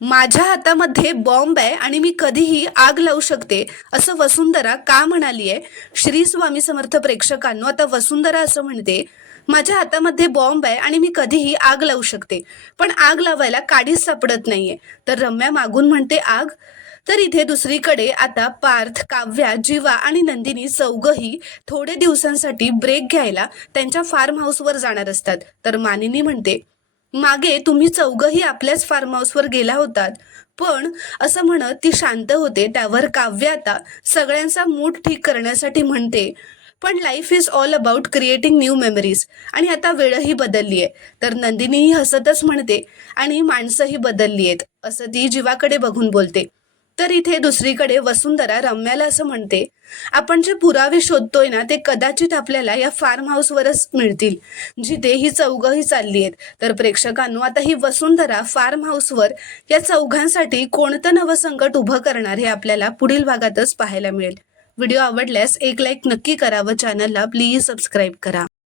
माझ्या हातामध्ये बॉम्ब आहे आणि मी कधीही आग लावू शकते असं वसुंधरा का म्हणाली आहे? श्री स्वामी समर्थ प्रेक्षकांनो, आता वसुंधरा असं म्हणते, माझ्या हातामध्ये बॉम्ब आहे आणि मी कधीही आग लावू शकते, पण आग लावायला काडीच सापडत नाहीये. तर रम्या मागून म्हणते आग. तर इथे दुसरीकडे आता पार्थ, काव्या, जीवा आणि नंदिनी चौघही थोडे दिवसांसाठी ब्रेक घ्यायला त्यांच्या फार्म हाऊसवर जाणार असतात. तर मानिनी म्हणते, मागे तुम्ही चौघही आपल्याच फार्म हाऊसवर गेला होतात. पण असं म्हणत ती शांत होते. त्यावर काव्य आता सगळ्यांचा मूड ठीक करण्यासाठी म्हणते, पण life is all about creating new memories आणि आता वेळही बदलली आहे. तर नंदिनीही हसतच म्हणते, आणि माणसंही बदलली आहेत असं ती जीवाकडे बघून बोलते. तर इथे दुसरीकडे वसुंधरा रम्याला असं म्हणते, आपण जे पुरावे शोधतोय ना, ते कदाचित आपल्याला या फार्म हाऊसवरच मिळतील जिथे ही चौघही चालली आहेत. तर प्रेक्षकांनो, आता ही वसुंधरा फार्म हाऊसवर या चौघांसाठी कोणतं नवं संकट उभं करणार हे आपल्याला पुढील भागातच पाहायला मिळेल. व्हिडिओ आवडल्यास एक लाईक नक्की करा व चॅनलला प्लीज सबस्क्राईब करा.